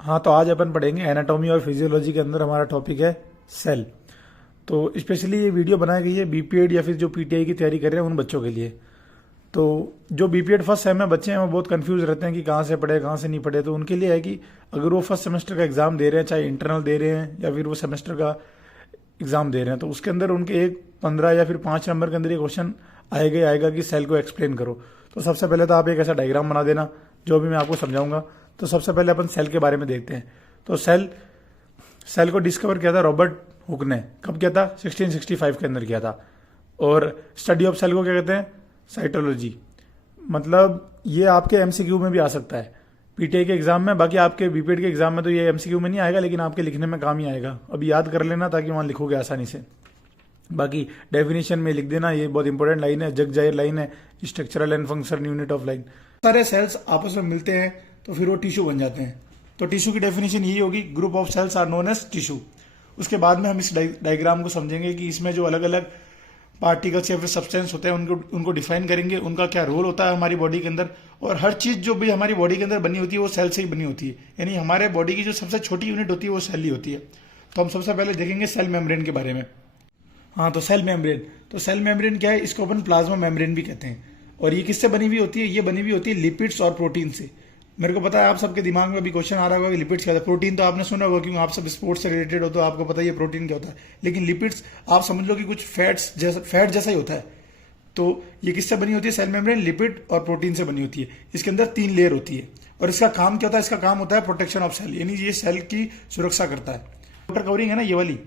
हाँ, तो आज अपन पढ़ेंगे एनाटॉमी और फिजियोलॉजी के अंदर हमारा टॉपिक है सेल। तो स्पेशली ये वीडियो बनाई गई है बीपीएड या फिर जो पीटीआई की तैयारी कर रहे हैं उन बच्चों के लिए। तो जो बीपीएड फर्स्ट सेम में बच्चे हैं वो बहुत कंफ्यूज रहते हैं कि कहाँ से पढ़े कहाँ से नहीं पढ़े। तो उनके लिए है कि अगर वो फर्स्ट सेमेस्टर का एग्जाम दे रहे हैं, चाहे इंटरनल दे रहे हैं या फिर वो सेमेस्टर का एग्जाम दे रहे हैं, तो उसके अंदर उनके एक 15 या फिर 5 नंबर के अंदर ये क्वेश्चन आएगा ही आएगा कि सेल को एक्सप्लेन करो। तो सबसे पहले तो आप एक ऐसा डायग्राम बना देना जो भी मैं आपको समझाऊंगा। तो सबसे पहले अपन सेल के बारे में देखते हैं। तो सेल को डिस्कवर किया था रॉबर्ट हुक ने। कब किया था? 1665 के अंदर किया था। और स्टडी ऑफ सेल को क्या कहते हैं? साइटोलॉजी। मतलब ये आपके एमसीक्यू में भी आ सकता है पीटीआई के एग्जाम में। बाकी आपके बीपीएड के एग्जाम में तो ये एमसीक्यू में नहीं आएगा, लेकिन आपके लिखने में काम ही आएगा। अभी याद कर लेना ताकि वहां लिखोगे आसानी से। बाकी डेफिनेशन में लिख देना, ये बहुत इंपॉर्टेंट लाइन है, जग जाहिर लाइन है, structural and functional unit of line. सारे सेल्स आपस में मिलते हैं तो फिर वो टिश्यू बन जाते हैं। तो टिश्यू की डेफिनेशन यही होगी, group of cells are known as tissue. उसके बाद में हम इस डायग्राम को समझेंगे कि इसमें जो अलग अलग पार्टिकल्स या फिर सब्सटेंस होते हैं उनको डिफाइन करेंगे, उनका क्या रोल होता है हमारी बॉडी के अंदर। और हर चीज जो भी हमारी बॉडी के अंदर बनी होती है वो सेल से ही बनी होती है। यानी हमारे बॉडी की जो सबसे छोटी यूनिट होती है वो सेल ही होती है। तो हम सबसे पहले देखेंगे सेल मेम्ब्रेन के बारे में। हाँ, तो सेल मेम्ब्रेन। तो सेल मेम्ब्रेन क्या है? इसको अपन प्लाज्मा मेम्ब्रेन भी कहते हैं। और ये किससे बनी हुई होती है? ये बनी हुई होती है लिपिड्स और प्रोटीन से। मेरे को पता है आप सबके दिमाग में भी क्वेश्चन आ रहा होगा कि लिपिड्स क्या होता है। प्रोटीन तो आपने सुना होगा क्योंकि आप सब स्पोर्ट्स से रिलेटेड हो तो आपको पता ही है प्रोटीन क्या होता है। लेकिन लिपिड्स आप समझ लो कि कुछ फैट जैसा ही होता है। तो ये किससे बनी होती है? सेल मेम्ब्रेन लिपिड और प्रोटीन से बनी होती है। इसके अंदर 3 लेयर होती है। और इसका काम क्या होता है? इसका काम होता है प्रोटेक्शन ऑफ सेल, यानी ये सेल की सुरक्षा करता है। आउटर कवरिंग है ना ये वाली,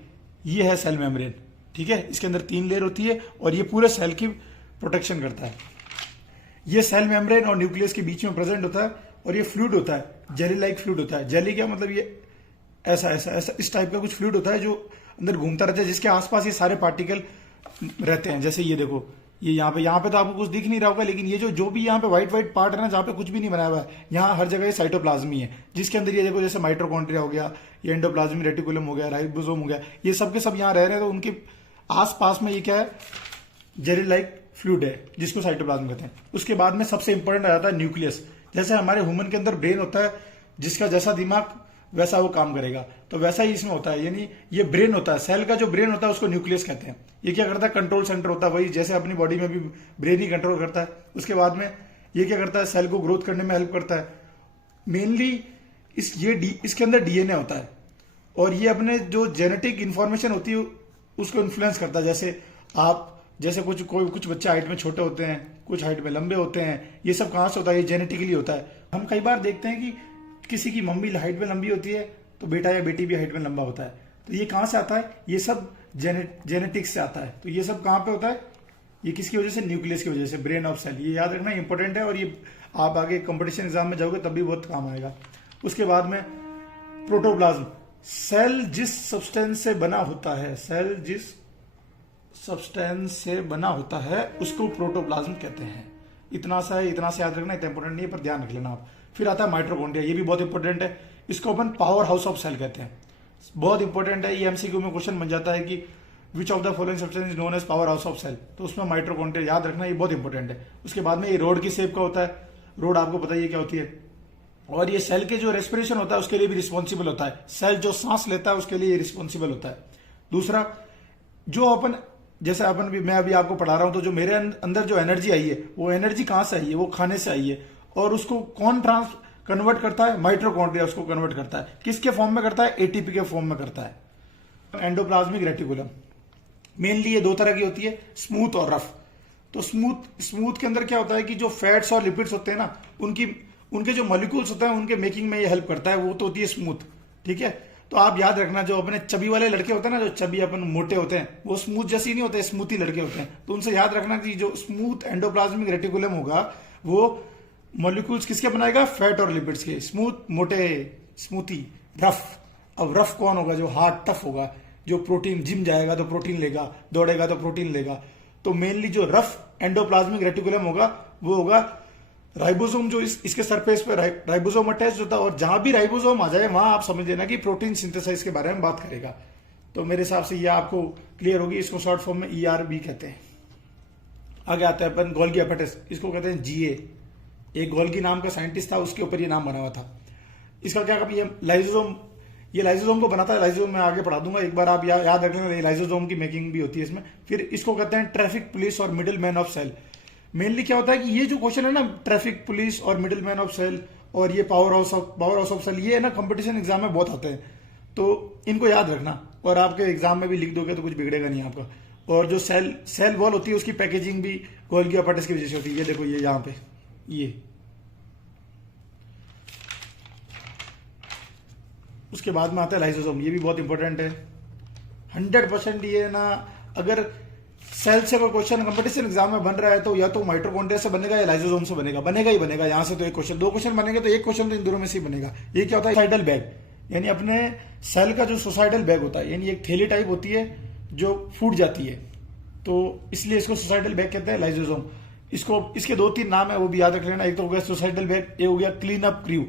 ये है सेल मेम्ब्रेन। ठीक है, इसके अंदर 3 लेयर होती है और ये पूरे सेल की प्रोटेक्शन करता है। ये सेल मेम्ब्रेन और न्यूक्लियस के बीच में प्रेजेंट होता है और ये फ्लूइड होता है, जेली लाइक फ्लूइड होता है। जेली क्या मतलब? ये ऐसा ऐसा ऐसा इस टाइप का कुछ फ्लूइड होता है जो अंदर घूमता रहता है, जिसके आसपास ये सारे पार्टिकल रहते हैं। जैसे ये देखो, ये यहाँ पे तो आपको कुछ दिख नहीं रहा होगा, लेकिन ये जो भी यहाँ पे व्हाइट पार्ट है ना, जहाँ पे कुछ भी नहीं बनाया हुआ है, यहाँ हर जगह ये साइटोप्लाज्म ही है, जिसके अंदर ये देखो जैसे माइटोकॉन्ड्रिया हो गया, ये एंडोप्लाज्मिक रेटिकुलम हो गया, राइबोसोम हो गया, ये सब के सब यहाँ रह रहे हैं। तो उनके आसपास में ये क्या है? जेली लाइक फ्लूइड है, जिसको साइटोप्लाज्म कहते हैं। उसके बाद में सबसे इंपॉर्टेंट आ जाता है न्यूक्लियस। जैसे हमारे ह्यूमन के अंदर ब्रेन होता है, जिसका जैसा दिमाग वैसा वो काम करेगा, तो वैसा ही इसमें होता है। यानी ये ब्रेन होता है, सेल का जो ब्रेन होता है उसको न्यूक्लियस कहते हैं। ये क्या करता है? कंट्रोल सेंटर होता है, वही जैसे अपनी बॉडी में भी ब्रेन ही कंट्रोल करता है। उसके बाद में ये क्या करता है? सेल को ग्रोथ करने में हेल्प करता है। मेनली इसके अंदर डीएनए होता है और ये अपने जो जेनेटिक इंफॉर्मेशन होती है उसको इन्फ्लुएंस करता है। जैसे कुछ बच्चे हाइट में छोटे होते हैं, कुछ हाइट में लंबे होते हैं। ये सब कहाँ से होता है? ये जेनेटिकली होता है। हम कई बार देखते हैं कि किसी की मम्मी हाइट में लंबी होती है तो बेटा या बेटी भी हाइट में लंबा होता है। तो ये कहाँ से आता है? ये सब जेनेटिक्स से आता है। तो ये सब कहाँ पे होता है? ये किसकी वजह से? न्यूक्लियस की वजह से, ब्रेन ऑफ सेल। ये याद रखना इंपॉर्टेंट है और ये आप आगे कंपटीशन एग्जाम में जाओगे तब भी बहुत काम आएगा। उसके बाद में प्रोटोप्लाज्म। सेल जिस सब्सटेंस से बना होता है, सेल जिस सब्सटेंस से बना होता है उसको प्रोटोप्लाज्म कहते हैं। इतना सा याद रखना, इतना इंपॉर्टेंट नहीं है पर ध्यान रख लेना आप। फिर आता है माइटोकॉन्ड्रिया, ये भी बहुत इंपॉर्टेंट है। इसको अपन पावर हाउस ऑफ सेल कहते हैं। बहुत इंपॉर्टेंट है, ये एमसीक्यू में क्वेश्चन बन जाता है कि which of the following substance is known as power house of cell. तो उसमें माइटोकॉन्ड्रिया याद रखना, ये बहुत इंपॉर्टेंट है। उसके बाद में ये रोड की शेप का होता है। रोड आपको पता ही क्या होती है। और ये सेल के जो रेस्पिरेशन होता है उसके लिए भी रिस्पॉन्सिबल होता है। सेल जो सांस लेता है उसके लिए रिस्पॉन्सिबल होता है। दूसरा, जो जैसे मैं अभी आपको पढ़ा रहा हूं, तो जो मेरे अंदर जो एनर्जी आई है वो एनर्जी कहां से आई है? वो खाने से आई है। और उसको कौन कन्वर्ट करता है? माइटोकॉन्ड्रिया उसको कन्वर्ट करता है। किसके फॉर्म में करता है? एटीपी के फॉर्म में करता है। Endoplasmic reticulum. मेनली ये 2 तरह की होती है, स्मूथ और रफ। तो स्मूथ के अंदर क्या होता है कि जो फैट्स और लिपिड्स होते हैं ना, उनके जो मॉलिक्यूल्स होते हैं उनके मेकिंग में ये हेल्प करता है, वो तो होती है स्मूथ। ठीक है, तो आप याद रखना, जो अपने चबी वाले लड़के होते हैं ना, जो चबी अपन मोटे होते हैं, वो स्मूथ जैसी नहीं होते, स्मूथी लड़के होते हैं। तो उनसे याद रखना कि जो स्मूथ एंडोप्लाज्मिक रेटिकुलम होगा वो मॉलिक्यूल्स किसके बनाएगा? फैट और लिपिड्स के। स्मूथ मोटे, स्मूथी, रफ। अब रफ कौन होगा? जो हार्ड टफ होगा, जो प्रोटीन, जिम जाएगा तो प्रोटीन लेगा, दौड़ेगा तो प्रोटीन लेगा। तो मेनली जो रफ एंडोप्लाज्मिक रेटिकुलम होगा वो होगा राइबोसोम। जो इसके सरफेस पे राइबोसोम अटैच होता है, और जहां भी राइबोसोम आ जाए वहां आप समझ लेना कि प्रोटीन सिंथेसाइज के बारे में बात करेगा। तो मेरे हिसाब से ये आपको क्लियर होगी। इसको शॉर्ट फॉर्म में ईआरबी कहते हैं। आगे आता है अपन गोल्गी एपेटाइटिस, इसको कहते हैं जीए। एक गोल्गी नाम का साइंटिस्ट था, उसके ऊपर ये नाम बना हुआ था। इसका क्या ये लाइसोसोम, ये लाइसोसोम को बनाता है। लाइसोसोम मैं आगे पढ़ा दूंगा, एक बार आप याद रख लेना, लाइसोसोम की मेकिंग भी होती है इसमें। फिर इसको कहते हैं ट्रैफिक पुलिस और middle man of cell. Mainly क्या होता है कि ये जो क्वेश्चन है ना, ट्रैफिक पुलिस और मिडिल मैन ऑफ सेल और ये पावर हाउस ऑफ सेल, ये है ना कंपटीशन एग्जाम में बहुत आते हैं, तो इनको याद रखना और आपके एग्जाम में भी लिख दोगे तो कुछ बिगड़ेगा नहीं आपका। और जो सेल वॉल होती है उसकी पैकेजिंग भी गोल्गी अपैरेटस की वजह से होती है। ये देखो, ये यहाँ पे ये, उसके बाद में आता है लाइसोसोम। ये भी बहुत इंपॉर्टेंट है 100%। ये ना अगर सेल से कोई क्वेश्चन कंपटीशन एग्जाम में बन रहा है तो या तो माइटोकॉन्ड्रिया से बनेगा या लाइसोसोम से बनेगा, बनेगा ही बनेगा। यहां से तो एक क्वेश्चन, दो क्वेश्चन बनेंगे तो एक क्वेश्चन तो इन दोनों में से ही बनेगा। ये क्या होता है, सुसाइडल बैग, यानी अपने सेल का जो सुसाइडल बैग होता है, यानी एक थैली टाइप होती है जो फूट जाती है, तो इसलिए इसको सुसाइडल बैग कहते हैं, लाइसोसोम। इसको, इसके 2-3 नाम है, वो भी याद रख लेना। एक तो हो गया सुसाइडल बैग, एक हो गया क्लीन अप क्रू,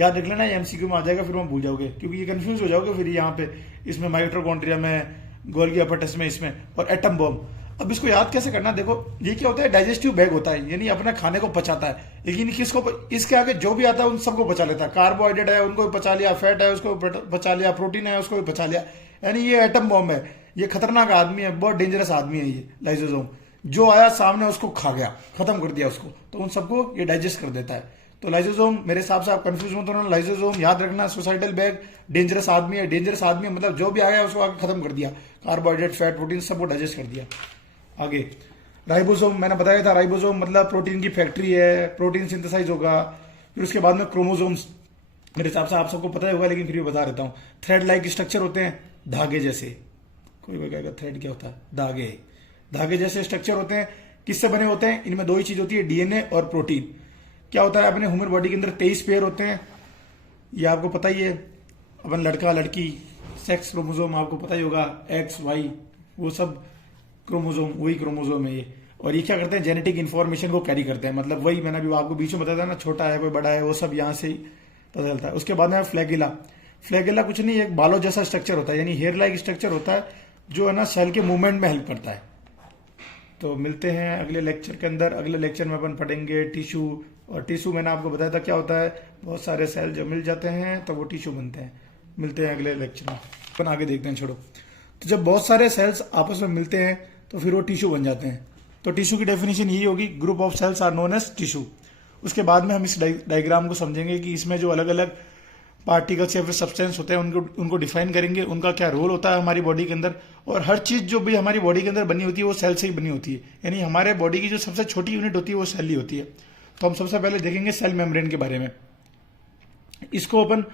याद रख लेना, एमसीक्यू में आ जाएगा, फिर हम भूल जाओगे क्योंकि ये कंफ्यूज हो जाओगे फिर यहाँ पे, इसमें माइटोकॉन्ड्रिया में, गोल्गी अपैरेटस में, इसमें, और एटम बॉम्ब। अब इसको याद कैसे करना, देखो ये क्या होता है, डाइजेस्टिव बैग होता है, यानी अपने खाने को पचाता है, लेकिन किसको, इसके आगे जो भी आता है उन सबको पचा लेता है। कार्बोहाइड्रेट है उनको भी पचा लिया, फैट है उसको पचा लिया, प्रोटीन है उसको भी पचा लिया, यानी ये एटम बॉम्ब है। ये खतरनाक आदमी है, बहुत डेंजरस आदमी है ये लाइसोसोम। जो आया सामने उसको खा गया, खत्म कर दिया उसको, तो उन सबको ये डाइजेस्ट कर देता है। तो लाइसोसोम, मेरे हिसाब से आप कंफ्यूज मत होना, लाइसोसोम याद रखना, सुसाइडल बैग, डेंजरस आदमी है। डेंजरस आदमी मतलब जो भी आया उसको आगे खत्म कर दिया, कार्बोहाइड्रेट, फैट, प्रोटीन सबको डाइजेस्ट कर दिया। आगे राइबोसोम, मैंने बताया था, राइबोसोम मतलब प्रोटीन की फैक्ट्री है, प्रोटीन सिंथेसाइज होगा। फिर उसके बाद में क्रोमोसोम्स, मेरे हिसाब से आप सबको पता ही होगा लेकिन फिर भी बता देता हूँ। थ्रेड लाइक स्ट्रक्चर होते हैं, धागे जैसे, कोई कहेगा थ्रेड क्या होता है, धागे जैसे स्ट्रक्चर होते हैं। किससे बने होते हैं, इनमें दो ही चीज होती है, डीएनए और प्रोटीन। क्या होता है, अपने ह्यूमन बॉडी के अंदर 23 पेयर होते हैं, ये आपको पता ही है। अपन लड़का लड़की, सेक्स क्रोमोसोम आपको पता ही होगा, एक्स वाई, वो सब क्रोमोसोम, वही क्रोमोसोम है ये। और ये क्या करते हैं, जेनेटिक इन्फॉर्मेशन को कैरी करते हैं, मतलब वही मैंने अभी आपको बीच में बताया था ना, छोटा है कोई बड़ा है, वो सब यहाँ से ही पता चलता है। उसके बाद में फ्लैगिला, फ्लैगिला कुछ नहीं, एक बालों जैसा स्ट्रक्चर होता है, यानी हेयर लाइक स्ट्रक्चर होता है, जो है ना सेल के मूवमेंट में हेल्प करता है। तो मिलते हैं अगले लेक्चर के अंदर। अगले लेक्चर में अपन पढ़ेंगे टिश्यू, और टिश्यू मैंने आपको बताया था क्या होता है, बहुत सारे सेल जो मिल जाते हैं तो वो टिश्यू बनते हैं। मिलते हैं अगले लेक्चर में, अपन आगे देखते हैं, छोड़ो। तो जब बहुत सारे सेल्स आपस में मिलते हैं तो फिर वो टिश्यू बन जाते हैं। तो टिश्यू की डेफिनेशन यही होगी, group of cells are known as tissue. उसके बाद में हम इस डायग्राम को समझेंगे कि इसमें जो अलग अलग पार्टिकल्स या फिर सब्सटेंस होते हैं उनको डिफाइन करेंगे, उनका क्या रोल होता है हमारी बॉडी के अंदर। और हर चीज जो भी हमारी बॉडी के अंदर बनी होती है वो सेल से ही बनी होती है, यानी हमारे बॉडी की जो सबसे छोटी यूनिट होती है वो सेल ही होती है। तो हम सबसे पहले देखेंगे सेल मेम्ब्रेन के बारे में। इसको अपन